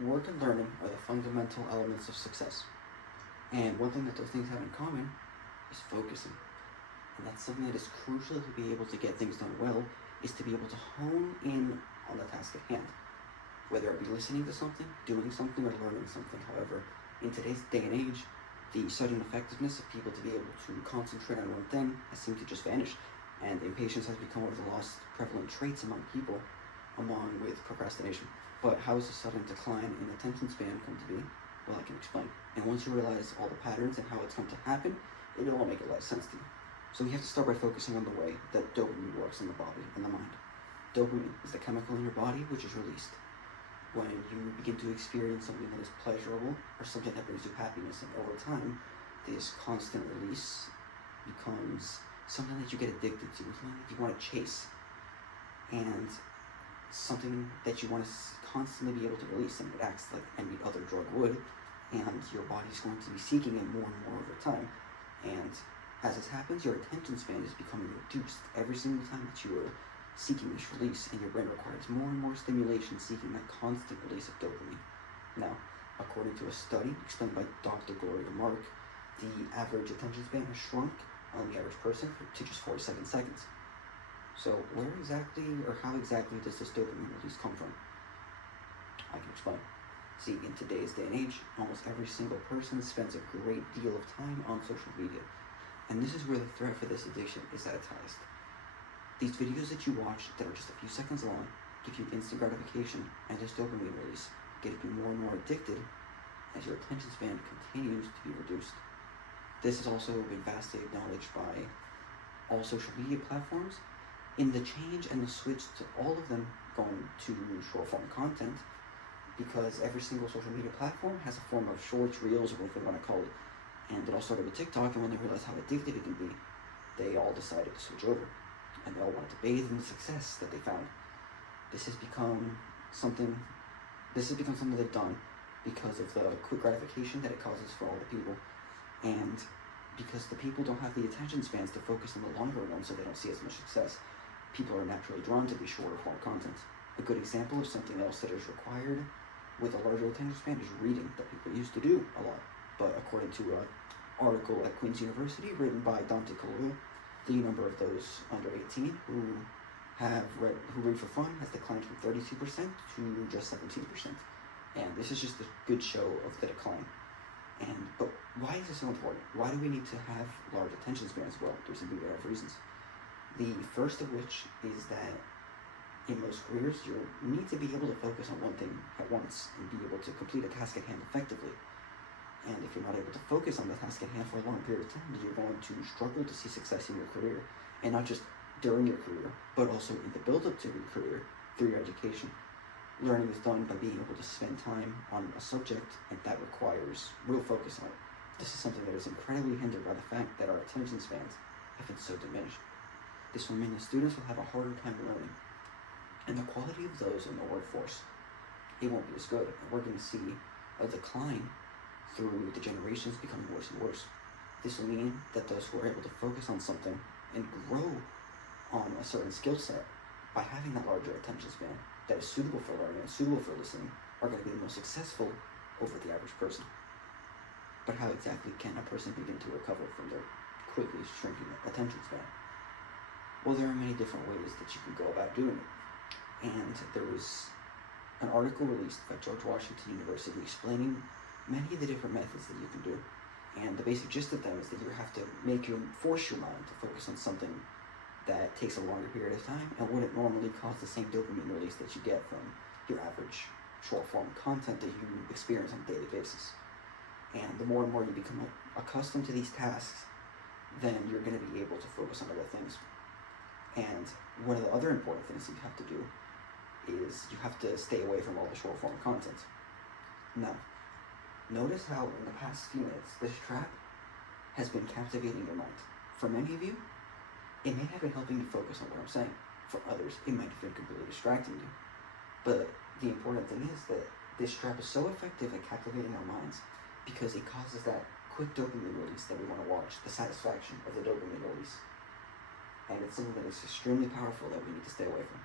Work and learning are the fundamental elements of success. And one thing that those things have in common is focusing. And that's something that is crucial to be able to get things done well, is to be able to hone in on the task at hand. Whether it be listening to something, doing something, or learning something. However, in today's day and age, the sudden effectiveness of people to be able to concentrate on one thing has seemed to just vanish, and impatience has become one of the most prevalent traits among people, along with procrastination. But how has the sudden decline in attention span come to be? Well, I can explain. And once you realize all the patterns and how it's come to happen, it'll all make a lot of sense to you. So we have to start by focusing on the way that dopamine works in the body and the mind. Dopamine is the chemical in your body which is released when you begin to experience something that is pleasurable or something that brings you happiness. And over time, this constant release becomes something that you get addicted to, something that you want to chase, and something that you want to constantly be able to release. And it acts like any other drug would, and your body's going to be seeking it more and more over time. And as this happens, your attention span is becoming reduced every single time that you are seeking this release, and your brain requires more and more stimulation seeking that constant release of dopamine. Now, according to a study explained by Dr. Gloria Mark, the average attention span has shrunk on the average person to just 47 seconds. So where exactly, or how exactly does this dopamine release come from? I can explain. See, in today's day and age, almost every single person spends a great deal of time on social media. And this is where the threat for this addiction is at its highest. These videos that you watch that are just a few seconds long give you instant gratification, and this dopamine release gets you more and more addicted as your attention span continues to be reduced. This has also been vastly acknowledged by all social media platforms in the change and the switch to all of them going to short form content, because every single social media platform has a form of shorts, reels, or whatever they want to call it. And it all started with TikTok, and when they realized how addictive it can be, they all decided to switch over. And they all wanted to bathe in the success that they found. This has become something they've done because of the quick gratification that it causes for all the people, and because the people don't have the attention spans to focus on the longer run, so they don't see as much success. People are naturally drawn to these shorter form content. A good example of something else that is required with a larger attention span is reading, that people used to do a lot. But according to an article at Queen's University written by Dante Colville, the number of those under 18 who read for fun has declined from 32% to just 17%. And this is just a good show of the decline. But why is this so important? Why do we need to have large attention spans? Well, there's a myriad of reasons. The first of which is that in most careers, you need to be able to focus on one thing at once and be able to complete a task at hand effectively. And if you're not able to focus on the task at hand for a long period of time, you're going to struggle to see success in your career. And not just during your career, but also in the build-up to your career through your education. Learning is done by being able to spend time on a subject, and that requires real focus on it. This is something that is incredibly hindered by the fact that our attention spans have been so diminished. This will mean that students will have a harder time learning, and the quality of those in the workforce, it won't be as good. And we're going to see a decline through the generations becoming worse and worse. This will mean that those who are able to focus on something and grow on a certain skill set by having that larger attention span that is suitable for learning and suitable for listening are going to be the most successful over the average person. But how exactly can a person begin to recover from their quickly shrinking attention span? Well, there are many different ways that you can go about doing it. And there was an article released by George Washington University explaining many of the different methods that you can do. And the basic gist of them is that you have to force your mind to focus on something that takes a longer period of time and wouldn't normally cause the same dopamine release that you get from your average short form content that you experience on a daily basis. And the more and more you become accustomed to these tasks, then you're going to be able to focus on other things. And one of the other important things that you have to do is you have to stay away from all the short form content. Now, notice how in the past few minutes, this trap has been captivating your mind. For many of you, it may have been helping you focus on what I'm saying. For others, it might have been completely distracting you. But the important thing is that this trap is so effective at captivating our minds because it causes that quick dopamine release that we want to watch, the satisfaction of the dopamine release. And it's something that is extremely powerful that we need to stay away from.